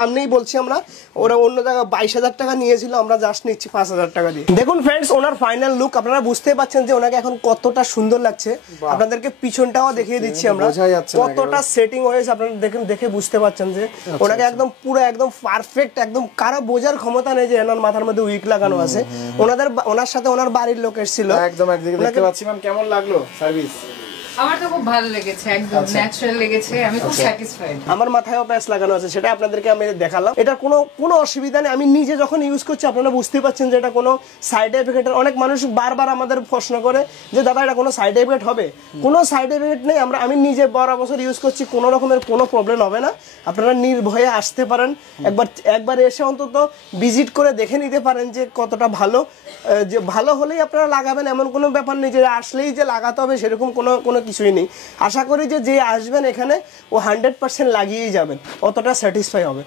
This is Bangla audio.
সামনেই বলছি আমরা ওরা অন্য জায়গায় 22,000 টাকা নিয়েছিল, আমরা জাস্ট নিচ্ছি 5,000 টাকা দিয়ে। দেখুন ফ্রেন্ডস, ওনার ফাইনাল লুক আপনারা বুঝতে পারছেন যে ওনাকে এখন কতটা সুন্দর লাগছে। আপনাদেরকে পিছনটাও দেখিয়ে দিচ্ছি আমরা, কতটা সেটিং হয়েছে আপনারা দেখেন, দেখে বুঝতে পারছেন যে ওনাকে একদম পুরো একদম পারফেক্ট, একদম কারো বোঝার ক্ষমতা নেই যে এনার মাথার মধ্যে উইক লাগানো আছে। ওনার সাথে ওনার বাড়ির লোক এসেছিল। একদম একদিকে দেখতে পাচ্ছি। ম্যাম কেমন লাগলো সার্ভিস? আমার তো খুব ভালো লেগেছে, একদম ন্যাচারাল লেগেছে, আমি খুব স্যাটিসফাইড। আমার মাথায়ও প্যাচ লাগানো আছে, সেটা আপনাদেরকে আমি দেখালাম। এটা কোনো অসুবিধা নেই, আমি নিজে যখন ইউজ করছি আপনারা বুঝতে পারছেন যে এটা কোনো সাইড এফেক্ট। অনেক মানুষ বারবার আমাদের প্রশ্ন করে যে দাদা এটা কোনো সাইড এফেক্ট হবে? কোনো সাইড এফেক্ট নেই। আমি নিজে 12 বছর ইউজ করছি, কোনো রকমের কোনো প্রবলেম হবে না। আপনারা নির্ভয়ে আসতে পারেন, একবার এসে অন্তত ভিজিট করে দেখে নিতে পারেন যে কতটা ভালো। যে ভালো হলেই আপনারা লাগাবেন এমন কোনো ব্যাপার নেই যে আসলেই যে লাগাতে হবে সেরকম কোনো কিছুই নেই। আশা করি যে আসবেন এখানে ও 100% লাগিয়েই যাবেন, অতটা স্যাটিসফাই হবে।